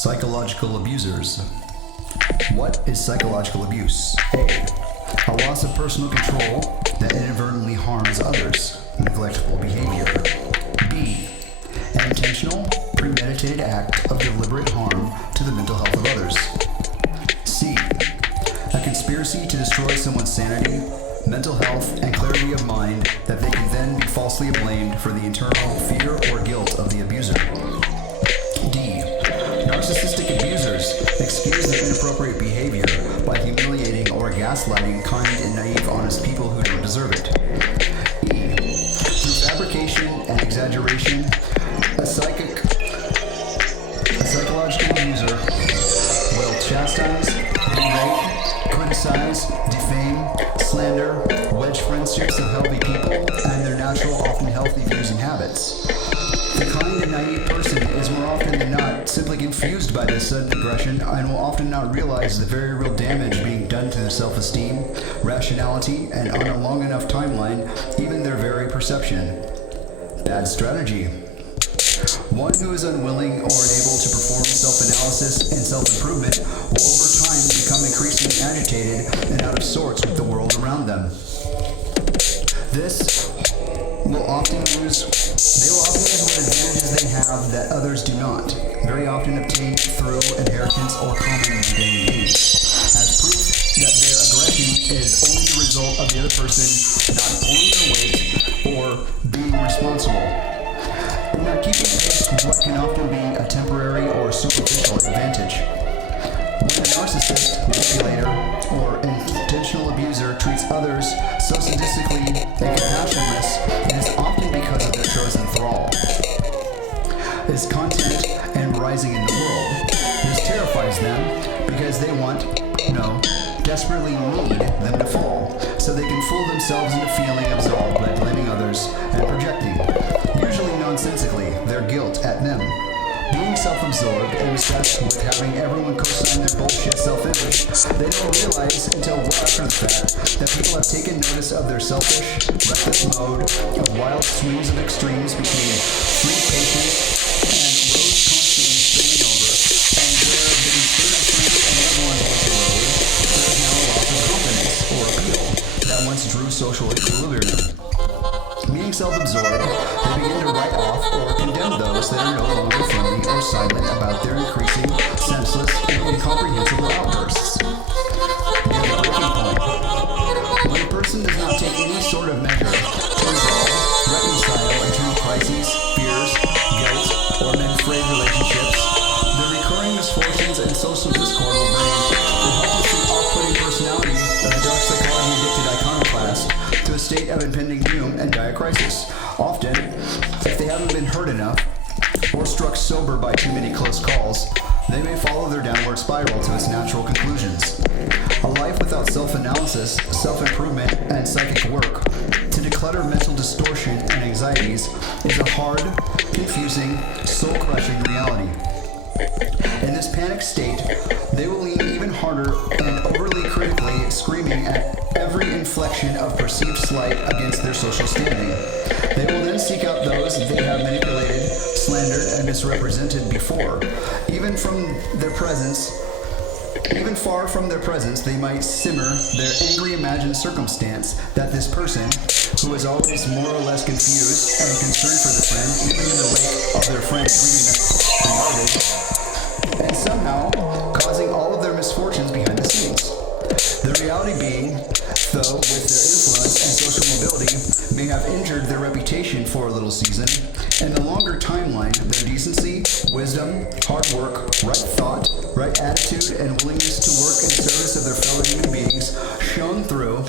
Psychological abusers. What is psychological abuse? A. A loss of personal control that inadvertently harms others. Neglectful behavior. B. An intentional, premeditated act of deliberate harm to the mental health of others. C. A conspiracy to destroy someone's sanity, mental health, and clarity of mind that they can then be falsely blamed for the internal fear or guilt of the abuser. D. Narcissistic abusers excuse their inappropriate behavior by humiliating or gaslighting kind and naive, honest people who don't deserve it. E. Through fabrication and exaggeration, a psychological abuser will chastise, berate, criticize, defame, slander, wedge friendships of healthy people and their natural, often healthy views and habits. The kind and naive person is more often than not simply confused by this sudden aggression and will often not realize the very real damage being done to their self-esteem, rationality, and on a long enough timeline, even their very perception. Bad strategy. One who is unwilling or unable to perform self-analysis and self-improvement will over time become increasingly agitated and out of sorts with the world around them. They will often use what advantages they have that others do not, very often obtained through inheritance or common mundane needs, as proof that their aggression is only the result of the other person not pulling their weight or being responsible. And not keeping pace with what can often be a temporary or superficial advantage. When a narcissist, manipulator, or intentional abuser treats others so sadistically and compassionless, it is often because of their chosen thrall, is content and rising in the world. This terrifies them because they desperately need them to fall, so they can fool themselves into feeling absolved by blaming others and projecting, usually nonsensically, their guilt at them. Being self-absorbed and obsessed with having everyone co-sign their bullshit self-image, they don't realize until well after the fact that people have taken notice of their selfish, reckless mode of wild swings of extremes between free patience and roads constantly spinning over, and where the conspiracy and everyone's voice arose, there is now a loss of confidence or appeal that once drew social equilibrium. Being self-absorbed, they begin to write off or condemn those that are no longer friendly or silent about their increasing, senseless, and incomprehensible outbursts. The breaking point. When a person does not take any sort of measure to resolve, reconcile internal crises, fears, guilt, or mend frayed relationships, the recurring misfortunes and social discord will bring the hopelessly off-putting personality of the dark psychology addicted iconoclast to a state of impending doom and dire crisis. Often, if they haven't been hurt enough, or struck sober by too many close calls, they may follow their downward spiral to its natural conclusions. A life without self-analysis, self-improvement, and psychic work to declutter mental distortion and anxieties is a hard, confusing, soul-crushing reality. In this panic state, they will lean even harder and overly critically, screaming at every inflection of perceived slight against their social standing. They will then seek out those they have manipulated, slandered, and misrepresented before. Even far from their presence, they might simmer their angry imagined circumstance that this person, who is always more or less confused and concerned for the friend, even in the wake of their friend treating them and somehow causing all of their misfortunes behind the scenes. The reality being, though, with their influence and social mobility, may have injured their reputation for a little season. In the longer timeline, their decency, wisdom, hard work, right thought, right attitude, and willingness to work in service of their fellow human beings shone through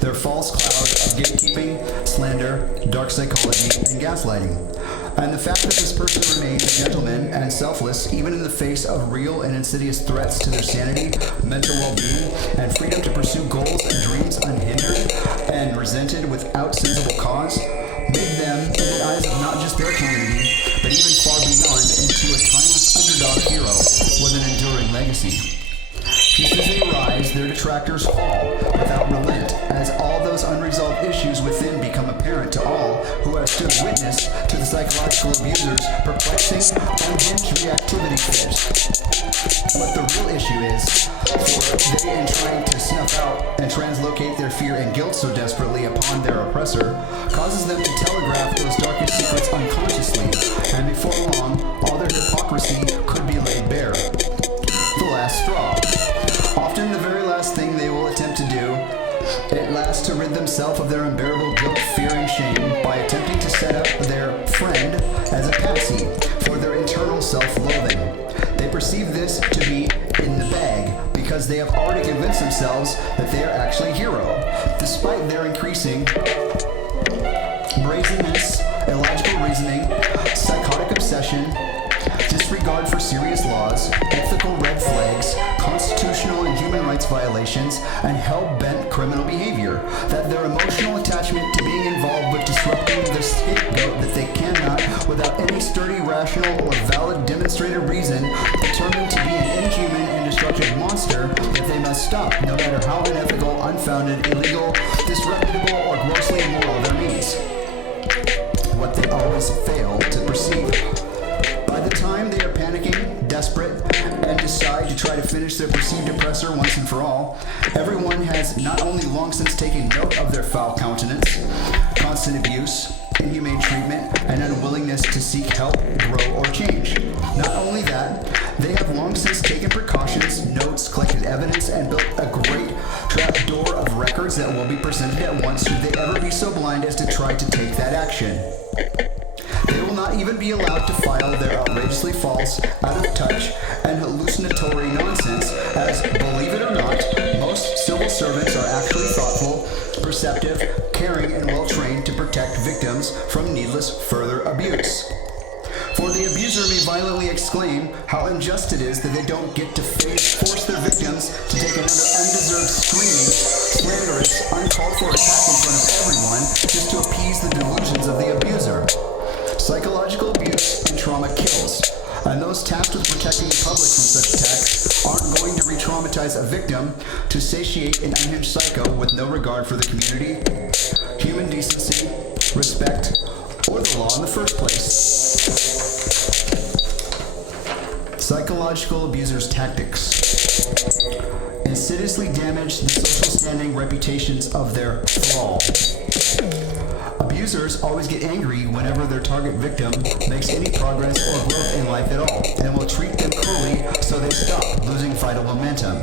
their false cloud of gatekeeping, slander, dark psychology, and gaslighting. And the fact that this person remains a gentleman and selfless even in the face of real and insidious threats to their sanity, mental well-being, and freedom to pursue goals and dreams unhindered and resented without sensible cause, made them, in the eyes of not just their community, but even far beyond, into a timeless underdog hero with an enduring legacy. Just as they rise, their detractors fall without relent, as all those unresolved issues within become apparent. apparent to all who have stood witness to the psychological abuser's perplexing, unhinged reactivity fit. But the real issue is, for they, in trying to snuff out and translocate their fear and guilt so desperately upon their oppressor, causes them to telegraph those darkest secrets unconsciously, and before long, all their hypocrisy could be laid bare. The last straw. Often the very last thing they will attempt to do, at last to rid themselves of their unbearable guilt, fear, and shame by attempting to set up their friend as a patsy for their internal self-loathing. They perceive this to be in the bag because they have already convinced themselves that they are actually a hero, despite their increasing brazenness, illogical reasoning, psychotic obsession, disregard for serious laws, ethical red flags, constitutional and human rights violations, and hell-bent criminal behavior, that their emotional attachment to being involved with disrupting the scapegoat that they cannot, without any sturdy, rational, or valid demonstrated reason, determined to be an inhuman and destructive monster that they must stop, no matter how unethical, unfounded, illegal, disreputable, or grossly immoral their means. What they always fail to perceive. By the time they are panicking, desperate, and decide to try to finish their perceived oppressor once and for all, everyone has not only long since taken note of their foul countenance, constant abuse, inhumane treatment, and unwillingness to seek help, grow, or change. Not only that, they have long since taken precautions, notes, collected evidence, and built a great trapdoor of records that will be presented at once should they ever be so blind as to try to take that action. They will not even be allowed to file their outrageously false, out of touch, and hallucinatory nonsense, as, believe it or not, most civil servants are actually thoughtful, perceptive, caring, and well-trained to protect victims from needless further abuse. For the abuser may violently exclaim how unjust it is that they don't get to force their victims to take another undeserved screaming, slanderous, uncalled for attack in front of everyone just to appease the delusions of the abuser. Psychological abuse and trauma kills, and those tasked with protecting the public from such attacks aren't going to re-traumatize a victim to satiate an unhinged psycho with no regard for the community, human decency, respect, or the law in the first place. Psychological abusers' tactics insidiously damage the social standing reputations of their thrall. Abusers always get angry whenever their target victim makes any progress or growth in life at all, and will treat them cruelly so they stop losing vital momentum.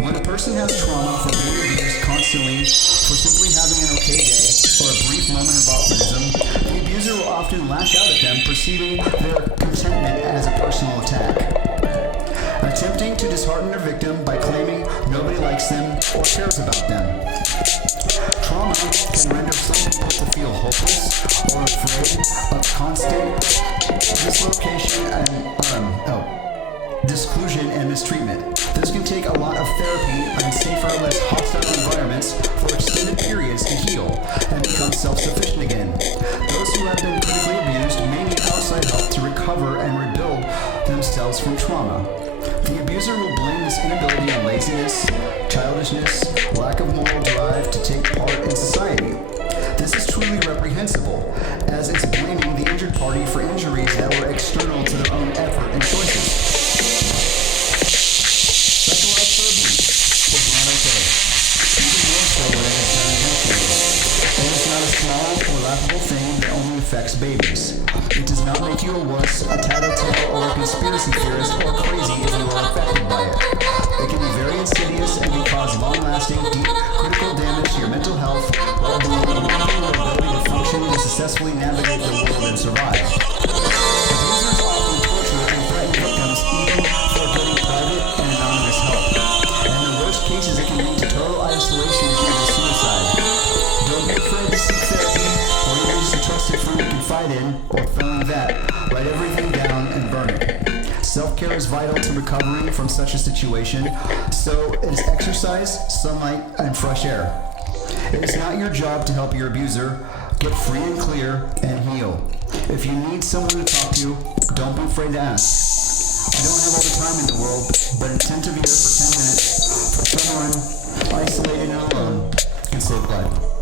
When a person has trauma from being abused constantly for simply having an okay day or a brief moment of optimism, the abuser will often lash out at them, perceiving their contentment as a personal attack. Attempting to dishearten their victim by claiming nobody likes them or cares about them. Trauma can render some people to feel hopeless or afraid of constant dislocation and disclusion and mistreatment. This can take a lot of therapy and safer, less hostile environments for extended periods to heal and become self-sufficient again. Those who have been critically abused may need outside help to recover and rebuild themselves from trauma. The abuser will blame this inability on laziness, childishness, lack of moral drive to take part in society. This is truly reprehensible, as it's blaming the injured party for injuries that were external to their own effort and choices. Psychological abuse is not okay, even more so when it is done intentionally. And it's not a small or laughable thing that only affects babies. It does not make you a wuss, a tattletale, or a conspiracy theorist, or crazy if you are affected by it. It can be very insidious and can cause long-lasting, deep, critical damage to your mental health, well-being, and your ability to function and successfully navigate the world and survive. Abusers often torture and threaten victims even for getting private and anonymous help. And in the worst cases, it can lead to total isolation and even suicide. Don't be afraid to seek therapy, or even just a trusted friend to confide in, or failing that, write everything down and burn it. Self-care is vital to recovering from such a situation, so it is exercise, sunlight, and fresh air. It is not your job to help your abuser. Get free and clear and heal. If you need someone to talk to, don't be afraid to ask. I don't have all the time in the world, but an attentive ear for 10 minutes for someone isolated and alone can save life.